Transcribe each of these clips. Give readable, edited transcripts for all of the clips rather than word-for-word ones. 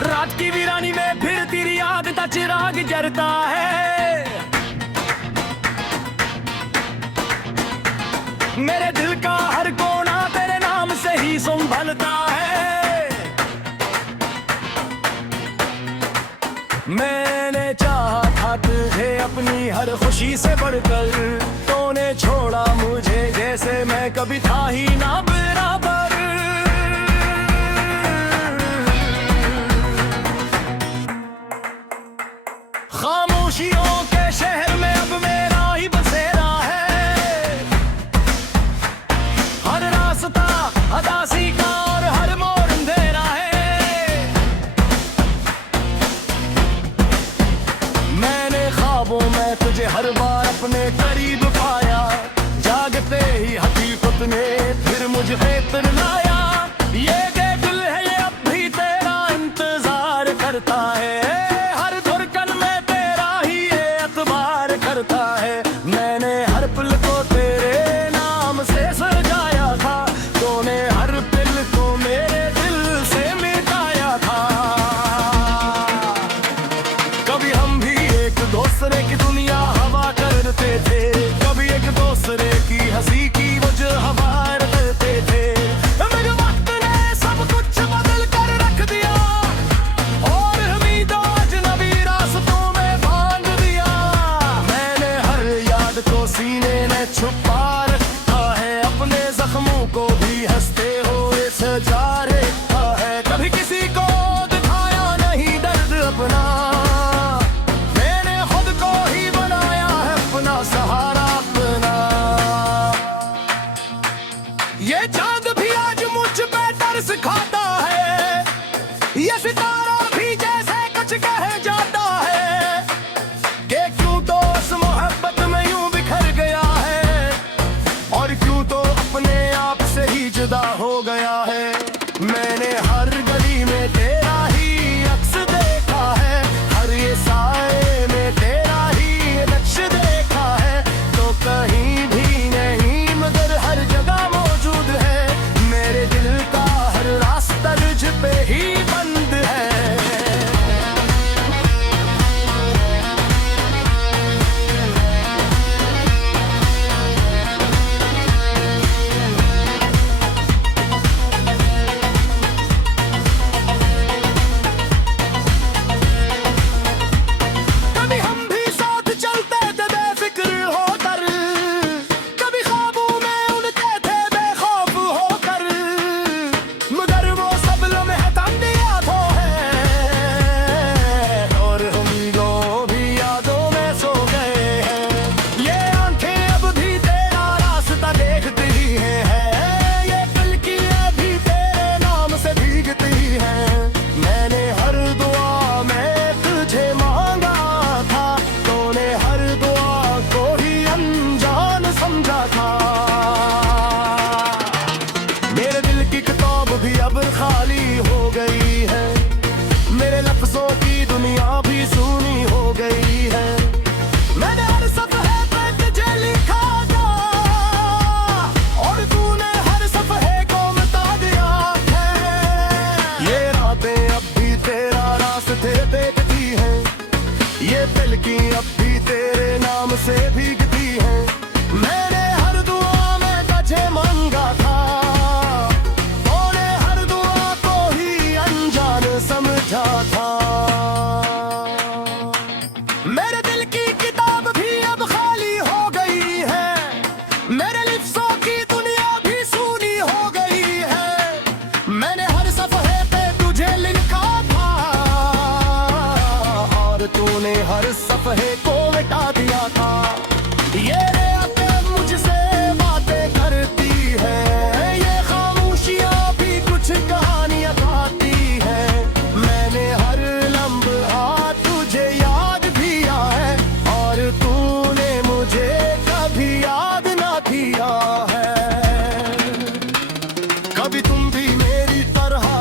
रात की वीरानी में फिर तेरी आग का चिराग जलता है। मेरे दिल का हर कोना तेरे नाम से ही संभलता है। मैंने चाहा था तुझे अपनी हर खुशी से बढ़कर, तूने छोड़ा मुझे जैसे मैं कभी था ही ना बराबर। खामोशियों के शहर में अब मेरा ही बसेरा है। हर रास्ता अदासी का और हर मोड़ अंधेरा है। मैंने ख्वाबों में तुझे हर बार अपने करीब पाया, जागते ही हकीकत ने फिर मुझे बेहतर लाया। ये दिल है ये अब भी तेरा इंतजार करता है। मैंने हर पल को तेरे नाम से सजाया था, तूने हर पल को मेरे दिल से मिटाया था। कभी हम भी एक दूसरे की दुनिया हवा करते थे, कभी एक दूसरे की हंसी की वजह हवा करते थे। मगर वक्त ने सब कुछ बदल कर रख दिया और उम्मीदों अजनबी रास्तों में बांध दिया। मैंने हर याद को सीने में छुपा रखा है, अपने जख्मों को भी हंसते हुए सजा रखा है। कभी किसी को दिखाया नहीं दर्द अपना, मैंने खुद को ही बनाया है अपना सहारा अपना। ये चांद भी आज मुझ पे तरस खाता है, ये सितारा भी जैसे कुछ कह जाता है कि क्यों तो उस मोहब्बत में यूं बिखर गया है और क्यों तो अपने आप से ही जुदा हो गया है। मैंने हर गली में तेरा ही अक्स देखा है, हर ये साए में तेरा ही नक्श देखा है। तो कहीं भी नहीं मगर हर जगह मौजूद है, मेरे दिल का हर रास्ता तुझ पे ही बंद है। कभी हम भी साथ चलते थे बेफिक्र होकर, कभी ख्वाबों में उड़ते थे बेखौफ होकर। मगर वो सब लम्हे तंदिया तो है और हम दो भी यादों में सो गए हैं। ये आंखें अब भी तेरा रास्ता देखती हैं, ये दिल की अभी तेरे नाम से भीगती हैं। मैंने हर दुआ में तुझे मांगा था, तूने हर दुआ को ही अनजान समझा था। मेरे दिल की किताब भी अब खाली हो गई है, मेरे लफ्जों की दुनिया भी सूनी हो गई है। मैंने हर सफ़हे पे तुझे लिखा था और तूने हर सफ़हे को मिटा दिया है। ये रातें अब भी तेरा रास्ते देखती हैं, ये दिल की अब भी तेरे नाम से भीगती हैं। मैंने हर दुआ में तुझे मांगा था, तूने हर दुआ को ही अनजान समझा था। मेरे दिल की किताब भी अब खाली हो गई है, मेरे लिफ्ज़ों की दुनिया भी सूनी हो गई है। मैंने हर सफ़हे पे तुझे लिखा था और तूने हर सफ़हे को मिटा दिया था। ये रातें मुझसे बातें करती है, ये खामोशियाँ भी कुछ कहानियाँ गाती है। मैंने हर लम्हा तुझे याद किया है और तूने मुझे कभी याद ना किया है। कभी तुम भी मेरी तरह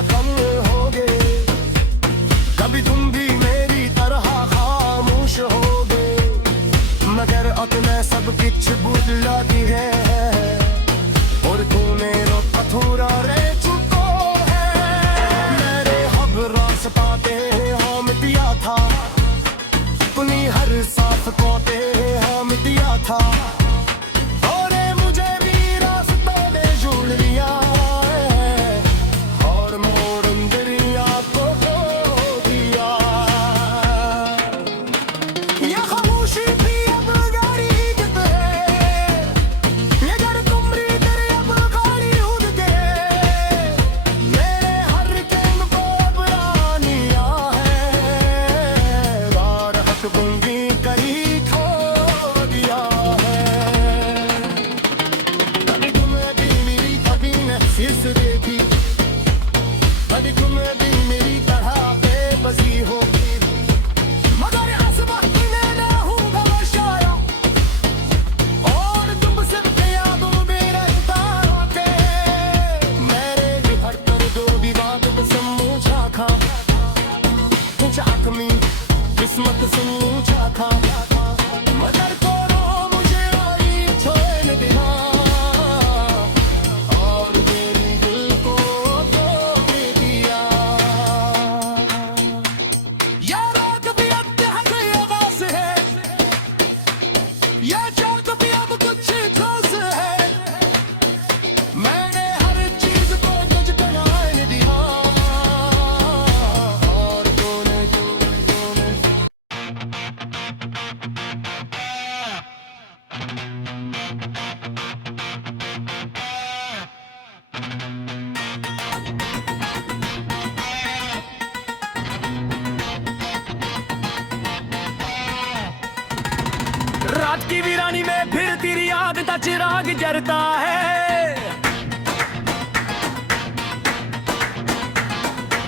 रात की वीरानी में फिर तेरी याद का चिराग जलता है।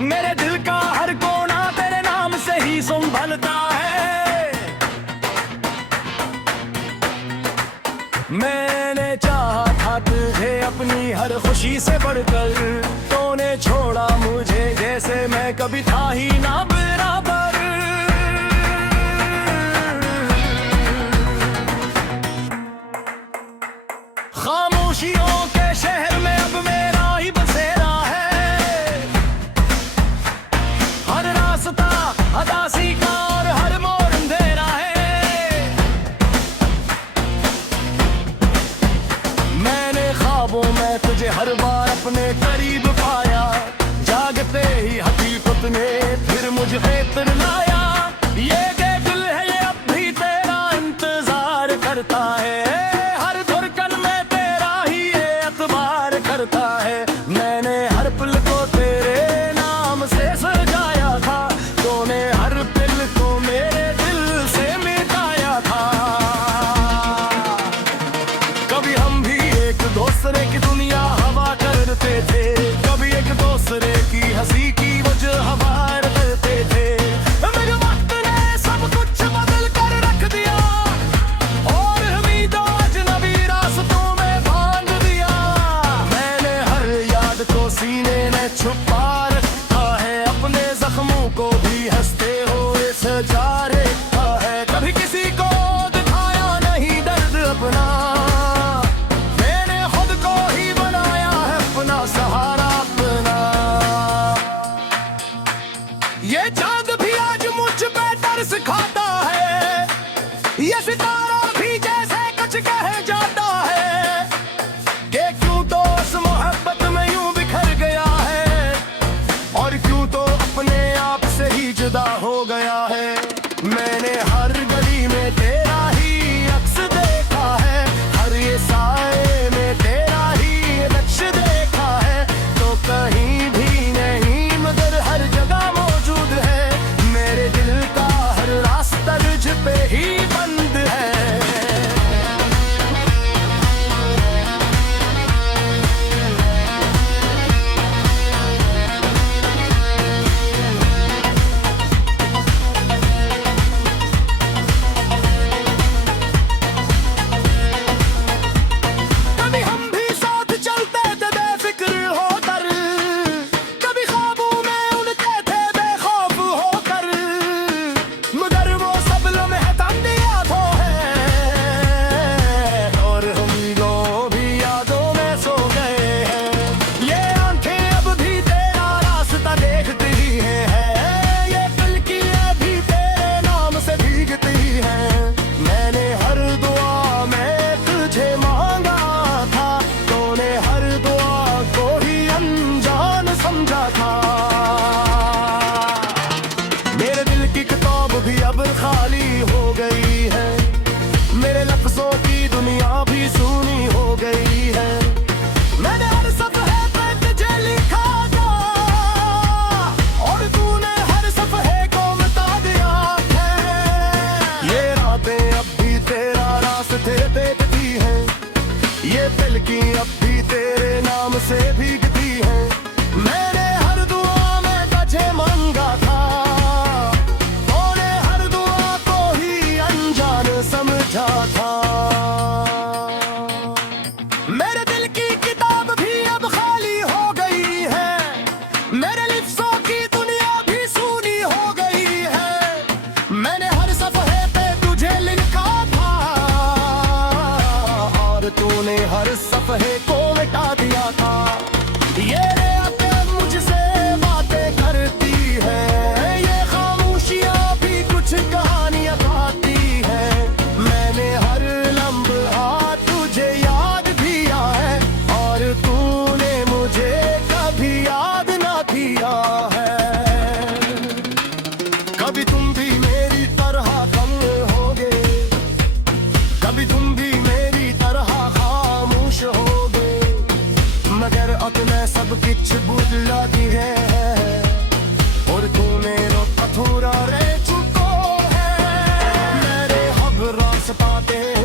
मेरे दिल का हर कोना तेरे नाम से ही संभलता है। मैंने चाहा था तुझे अपनी हर खुशी से बढ़कर, तूने छोड़ा मुझे जैसे मैं कभी था ही ना बराबर। खामोशियों के शहर में अब मेरा ही बसेरा है। हर रास्ता अदासी का और हर मोड़ अंधेरा है। मैंने ख्वाबों में तुझे हर बार अपने करीब पाया, जागते ही हकीकत ने फिर मुझे बेहतर लाया। ये दिल है ये अब भी तेरा इंतजार करता है। मैंने हर पल को तेरे नाम से सजाया था, तूने हर पल को मेरे दिल से मिटाया था। कभी हम भी एक दूसरे की दुनिया हवा करते थे, कभी एक दूसरे की हंसी की वजह हवा करते थे। मेरे वक्त ने सब कुछ बदल कर रख दिया और उम्मीदों अजनबी रास्तों में बांध दिया। मैंने हर याद को सीने में छुपा रखा है, अपने जख्मों को भी हंसते हुए सजा रखा है। कभी किसी को दिखाया नहीं दर्द अपना, मैंने खुद को ही बनाया है अपना सहारा अपना। ये चांद भी आज मुझ पे तरस खाता है, ये सितारा भी जैसे कुछ कह जाता है कि क्यों तो उस मोहब्बत में यूं बिखर गया है और क्यों तो अपने आप से ही जुदा हो गया है। मैंने हर गली में तेरा ही अक्स देखा है, हर ये साए में तेरा ही नक्श देखा है। तो कहीं भी नहीं मगर हर जगह मौजूद है, मेरे दिल का हर रास्ता तुझ पे ही बंद है। कभी हम भी साथ चलते थे बेफिक्र होकर, कभी ख्वाबों में उड़ते थे बेखौफ होकर, मगर वो सब लम्हे ठंडी यादों हैं और हम लोग भी यादों में सो गए हैं। ये आंखें अब भी तेरा रास्ता देखती हैं, ये दिल की अभी तेरे नाम से भीगती हैं। मैंने हर दुआ में तुझे मांगा था, तूने हर दुआ को ही अनजान समझा था। मेरे दिल की किताब भी अब खाली हो गई है, मेरे लफ्जों की दुनिया भी सूनी हो गई है। मैंने हर सफ़हे पे तुझे लिखा था और तूने हर सफ़हे को मिटा दिया है। ये रातें अब भी तेरा रास्ते देखती हैं, ये दिल की अब भी तेरे नाम से भीगती हैं। मैंने हर दुआ में तुझे मांगा था, तूने हर दुआ को ही अनजान समझा था। मेरे दिल की किताब भी अब खाली हो गई है, मेरे लिफ्ज़ों की दुनिया भी सूनी हो गई है। मैंने हर सफ़हे पे तुझे लिखा था और तूने हर सफ़हे को मिटा दिया था। ये रातें मुझसे बातें करती है, ये खामोशियाँ भी कुछ कहानियाँ कहती है। मैंने हर लम्हा तुझे याद किया है और तूने मुझे कभी याद ना किया है। कभी तुम भी मेरी तरह कम होगे, कभी तुम भी मेरी तरह खामोश होगे, मगर अपने सब कुछ भुला दिए है और तूने रोता थोड़ा रह चुको है। मेरे अब रास्ता तेरे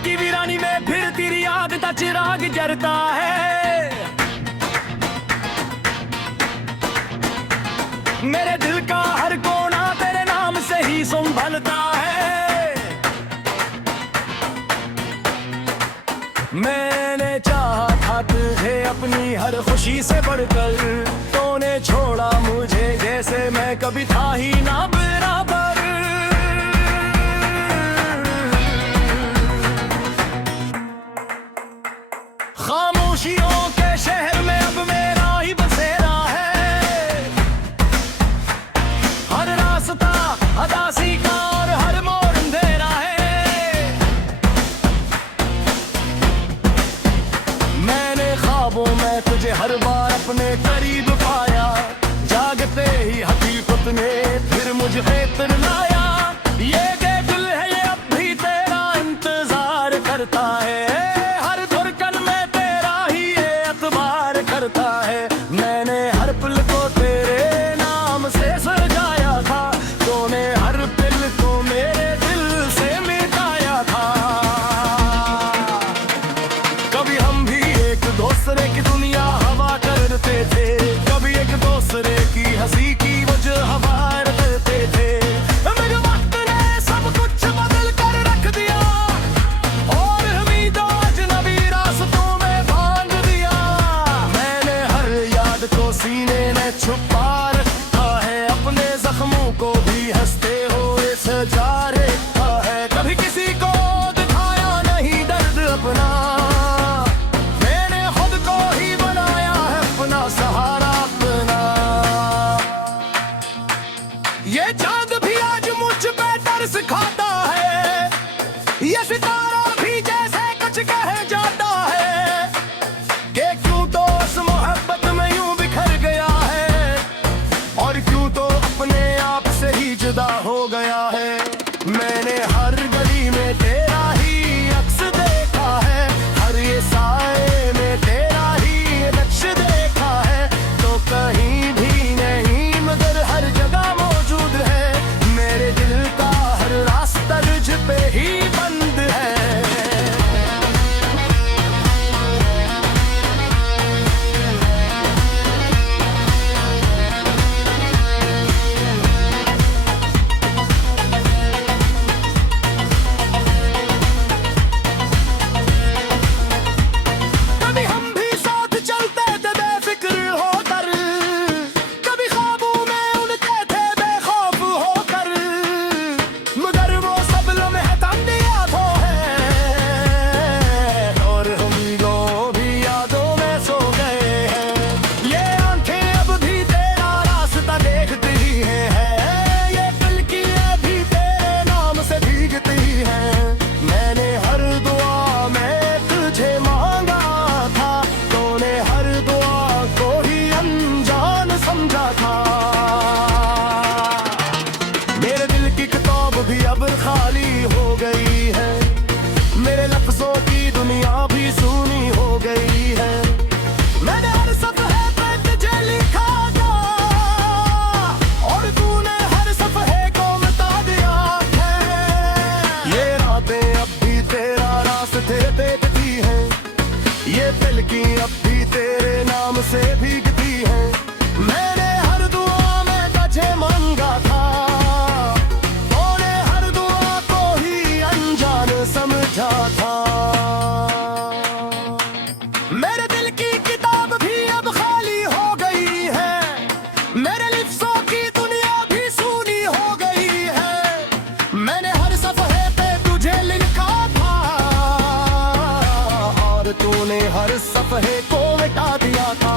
की वीरानी में फिर तेरी याद का चिराग जलता है। मेरे दिल का हर कोना तेरे नाम से ही संभलता है। मैंने चाहा था तुझे अपनी हर खुशी से बढ़कर, तूने छोड़ा मुझे जैसे मैं कभी था ही ना बराबर। खामोशियों के शहर में अब मेरा ही बसेरा है। हर रास्ता अदासी का और हर मोड़ अंधेरा है। मैंने ख्वाबों में तुझे हर बार अपने करीब पाया, जागते ही हकीकत ने फिर मुझे बेहतर लाया। ये दिल है ये अब भी तेरा इंतजार करता है। हर धड़कन में तेरा ही ये एतबार करता है। मैंने हर पल को तेरे नाम से सजाया था, तूने हर पल को मेरे दिल से मिटाया था। कभी हम भी एक दूसरे की दुनिया हवा करते थे, कभी एक दूसरे की हंसी की वजह हवा करते थे। मगर वक्त ने सब कुछ बदल कर रख दिया और उम्मीदों अजनबी रास्तों में बांध दिया। मैंने हर याद को सीने में छुपा रखा है, अपने जख्मों को भी हंसते हुए सजा रखा है। कभी किसी को दिखाया नहीं दर्द अपना, मैंने खुद को ही बनाया है अपना सहारा अपना। ये चांद भी आज मुझ पे तरस खाता है, ये सितारा भी जैसे कुछ कह जाता है कि क्यों तो उस मोहब्बत में यूं बिखर गया है और क्यों तो अपने आप से ही जुदा हो गया है। मैंने हर गली में तेरा ही अक्स देखा है, हर ये साए में तेरा ही नक्श देखा है। तो कहीं भी नहीं मगर हर जगह मौजूद है, मेरे दिल का हर रास्ता तुझ पे ही बंद है। कभी हम भी साथ चलते थे बेफिक्र होकर, कभी ख्वाबों में उड़ते थे बेखौफ होकर। मगर वो सब लम्हे तमन्नियातों हैं और हम लोग भी यादों में सो गए हैं। ये आंखें अब भी तेरा रास्ता देखती हैं, ये दिल की भी तेरे नाम से भीगती हैं। मैंने हर दुआ में तुझे मांगा था, तूने हर दुआ को ही अनजान समझा था। मेरे दिल की किताब भी अब खाली हो गई है, मेरे लफ्जों की दुनिया भी सूनी हो गई है। मैंने हर सफ़हे पे तुझे लिखा था और तूने हर सफ़हे को मिटा दिया है। ये रातें अब भी तेरा रास्ते देखती हैं, ये दिल की अब भी तेरे नाम से भीगती हैं। मैंने हर दुआ में तुझे मांगा था, तूने हर दुआ को ही अनजान समझा था। मेरे दिल की किताब भी अब खाली हो गई है, मेरे लफ्जों की दुनिया भी सूनी हो गई है। मैंने हर सफ़हे पे तुझे लिखा था और तूने हर सफ़हे को मिटा दिया था।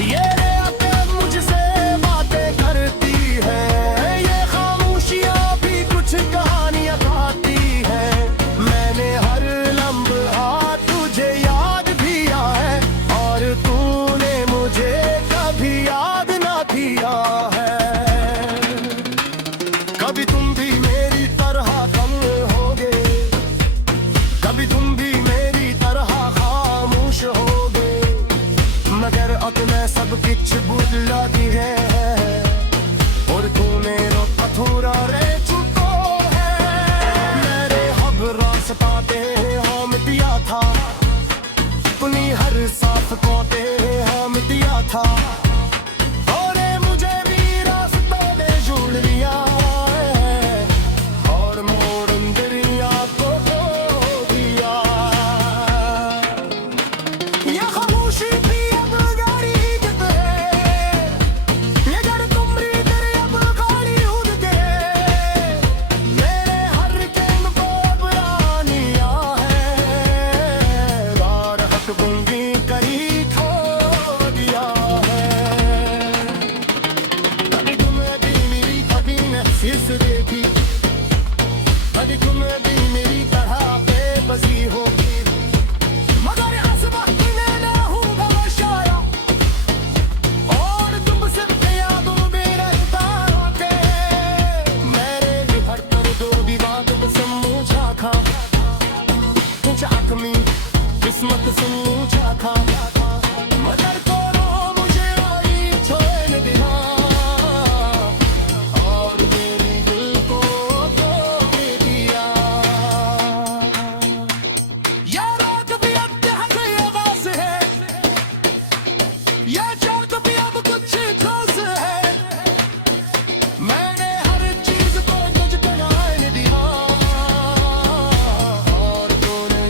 ये रातें मुझसे बातें करती है, ये खामोशियाँ भी कुछ कहानियाँ कहती है। मैंने हर लम्हा तुझे याद किया है और तूने मुझे कभी याद ना किया है। कभी तुम भी मेरी तरह कम होगे, कभी तुम भी मेरी तरह खामोश होगे। मगर अब मैं सब कुछ भुला दी है और तू मेरो अधूरा रह चुको है। मेरे अब रास्ता तेरे था और मुझे भी रास्तों में जोड़ लिया है और मोड़ दरिया को खो दिया। ये खामोशी भी अब गहरी इज्जत है, ये गर्दुम्बरी तेरे अब खाली उड़ के मेरे हर गेम को अब आनिया है बार हक बूंदी करी खो दिया है। कभी तुम्हें भी मेरी कभी नफीस देखी, कभी तुम्हें भी मेरी तरह बेबसी होगी, मगर इस वक्त मैं ना हूँ गमशाया और तुम सिर्फ यादों में रहता के मेरे भी हर दर्दों भी बात समझा था कुछ आखमी किस्मत समझा था मगर तो मुझे आई छोड़ दिया और मेरी दिल को तोड़ दिया। ये रात भी अब हंस आवाज है, ये चाँद भी अब कुछ खास है, मैंने हर चीज को तुझको आने दिया और तूने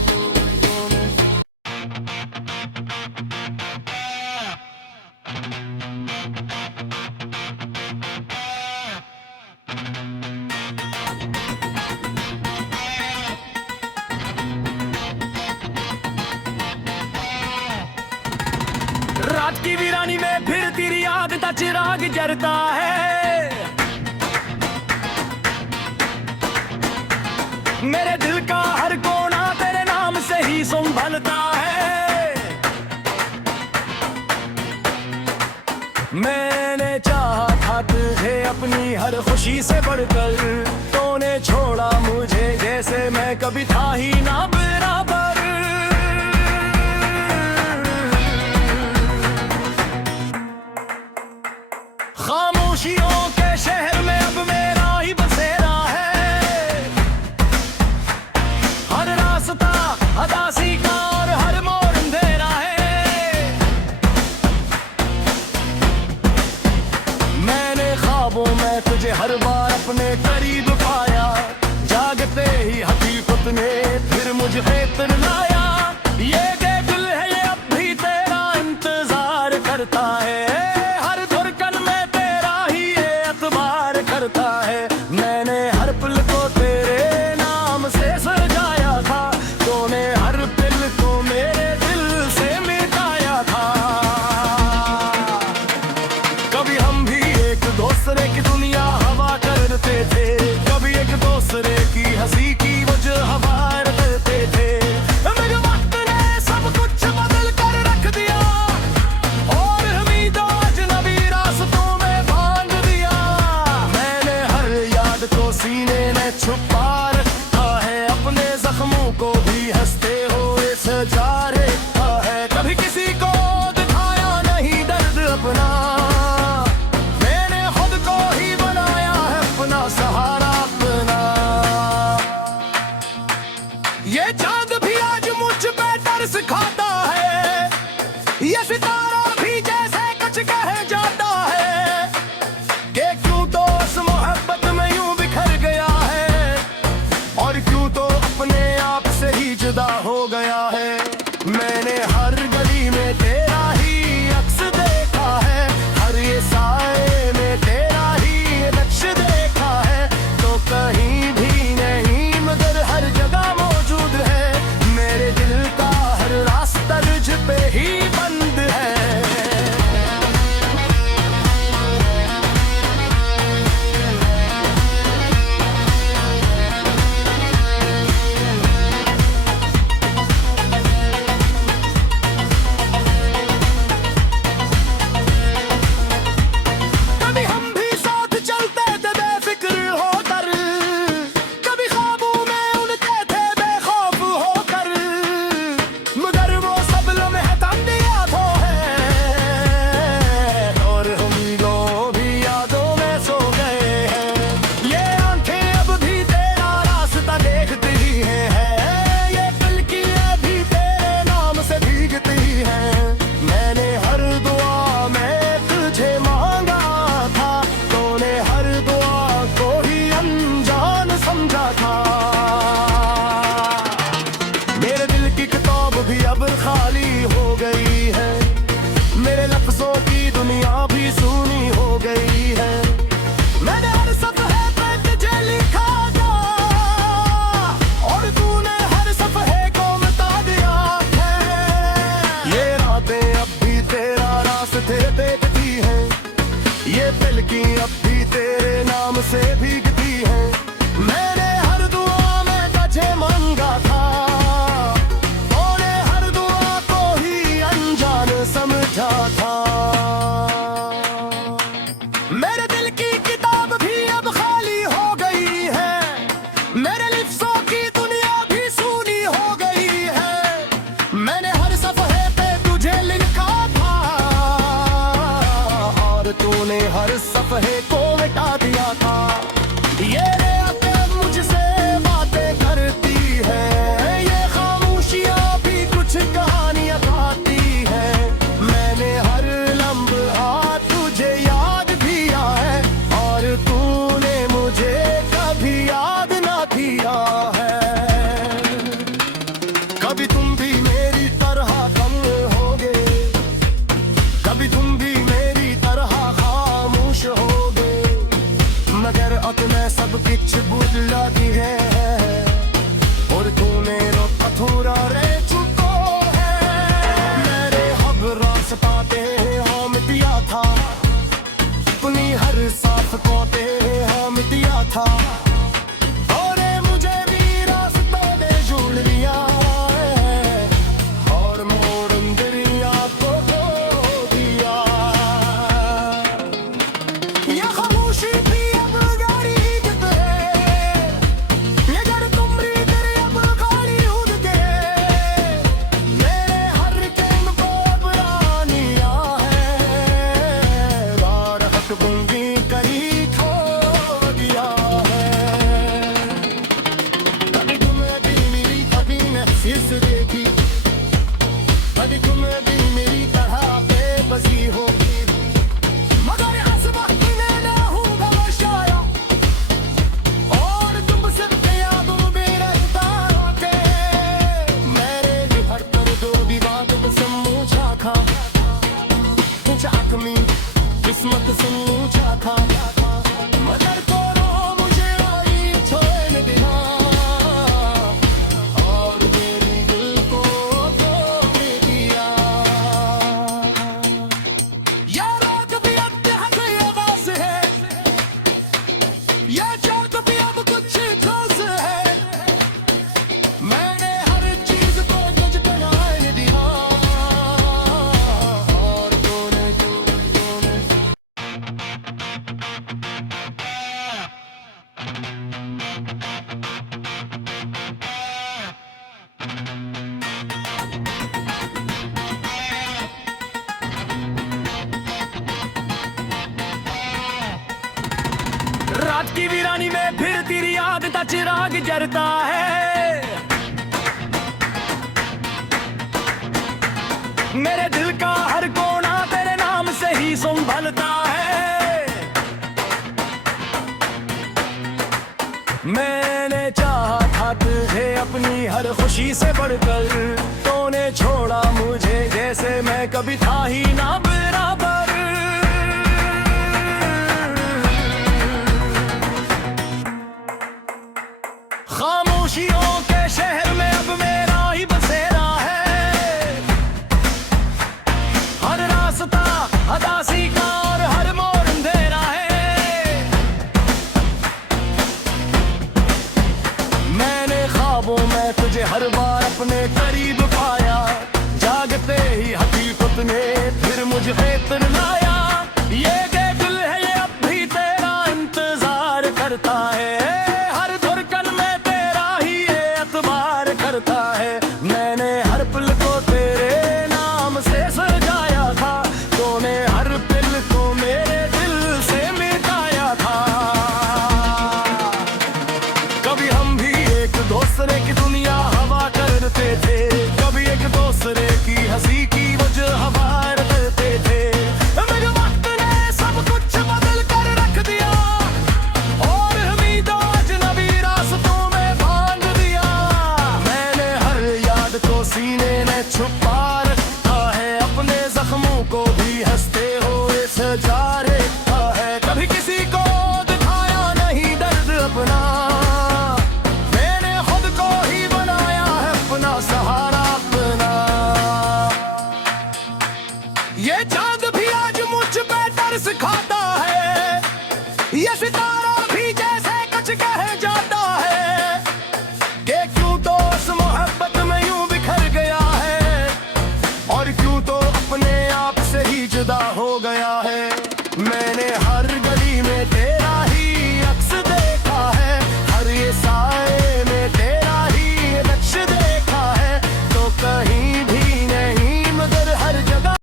रात की वीरानी में फिर तेरी याद का चिराग जलता है, मेरे दिल का हर कोना तेरे नाम से ही संभलता है। मैंने चाहा था तुझे अपनी हर खुशी से बढ़कर, तूने छोड़ा मुझे जैसे मैं कभी था ही ना बराबर। खामोशियों के शहर में अब मेरा ही बसेरा है, हर रास्ता अदासी का और हर मोड़ अंधेरा है। मैंने ख्वाबों में तुझे हर बार अपने करीब पाया, जागते ही हकीकत ने फिर मुझे बेहतर लाया। ये जो दिल है ये अब भी तेरा इंतजार करता है, हर धड़कन में तेरा ही ये एतबार करता है। मैंने हर पल को तेरे नाम से सजाया था, तूने हर पल को मेरे दिल से मिटाया था। कभी हम भी एक दूसरे की दुनिया हवा करते थे, कभी एक दूसरे की हंसी की वजह हवा करते थे, मगर वक्त ने सब कुछ बदल कर रख दिया और उम्मीदों अजनबी रास्तों में बांध दिया। मैंने हर याद को सीने में छुपा रखा है, अपने जख्मों को भी हंसते हुए सजा रखा है। कभी किसी को दिखाया नहीं दर्द अपना, मैंने खुद को ही बनाया है अपना सहारा अपना। ये चांद भी आज मुझ पे तरस खाता है, ये सितारा भी जैसे कुछ कह जाता है कि क्यों तो उस मोहब्बत में यूं बिखर गया है और क्यों तो अपने आप से ही जुदा हो गया है। मैंने हर गली में तेरा ही अक्स देखा है, हर ये साए में तेरा ही नक्श देखा है, तो कहीं भी नहीं मगर हर जगह मौजूद है। मेरे दिल का हर रास्ता तुझ खाली हो गई है। मेरे लफ्जों की दुनिया भी सूनी हो गई है। मैंने हर सफ़हे पे तुझे लिखा था और तूने हर सफ़हे को मिटा दिया है। ये रातें अब भी तेरा रास्ते देखती हैं, ये दिल की अब भी तेरे नाम से भीगती हैं। मैंने हर दुआ में तुझे मांगा था, तूने हर दुआ को ही अनजान समझा था। मेरे दिल की किताब भी अब खाली हो गई है। मेरे लिफ्ज़ों की दुनिया भी सूनी हो गई है। मैंने हर सफ़हे पे तुझे लिखा था और तूने हर सफ़हे को मिटा दिया था। ये रातें मुझसे बातें करती है, ये खामोशियाँ भी कुछ कहानियाँ कहती है। मैंने हर लम्हा तुझे याद किया है और तूने मुझे कभी याद ना किया है। कभी तुम भी मेरी तरह कम होगे, कभी तुम भी मेरी तरह खामोश होगे, मगर अब मैं सब कुछ भुला दी है और तू मेरो अधूरा रह चुको है। मेरे हब रास्ता ते हम दिया था, अपनी हर साथ को ते हम दिया था और मुझे भी रास्ता दे जुड़ लिया है और मोड़ दरिया को खो दिया। ये खामोशी भी अब गरीब है, ये घर तुमरी तेरे अब खाली उड़ के। मेरे हर कैम को अब रानिया है, बार हक बूंदी कहीं खो दिया है। कभी तुम्हें भी मेरी कभी नफीस देखी, कभी तुम्हें भी मेरी तरह बेबसी होगी, मगर इस वक्त मैं ना हूँ गमशाया और तुम सिर्फ यादों में रहता के। मेरे घर पर दो विवाद समूचा था, कुछ आखमी किस्मत समूचा था, मगर कोनो मुझे आई छोड़ दिया और मेरी दिल को तोड़ दिया। ये रात भी अब हंस आवाज़ है, ये चाँद भी अब कुछ खास है। मैंने हर चीज़ को तुझ पे आन दिया और तूने रात की वीरानी में फिर तेरी याद का चिराग जलता है। मेरे दिल का हर कोना तेरे नाम से ही संभलता है। मैंने चाहा था तुझे अपनी हर खुशी से बढ़कर, तूने छोड़ा मुझे जैसे मैं कभी था ही ना बराबर। खामोशियों के शहर में अब मेरा ही बसेरा है, हर रास्ता अदासी का और हर मोड़ अंधेरा है। मैंने ख्वाबों में तुझे हर बार अपने करीब पाया, जागते ही हकीकत ने फिर मुझे बेहतर लाया। ये दिल है ये अब भी तेरा इंतजार करता है, हर धड़कन में तेरा ही ये एतबार करता है। मैंने हर पल को तेरे नाम से सजाया था, तूने हर पल को मेरे दिल से मिटाया था। कभी हम भी एक दूसरे की दुनिया हवा करते थे, कभी एक दूसरे की हंसी की वजह हवा जुदा हो गया है।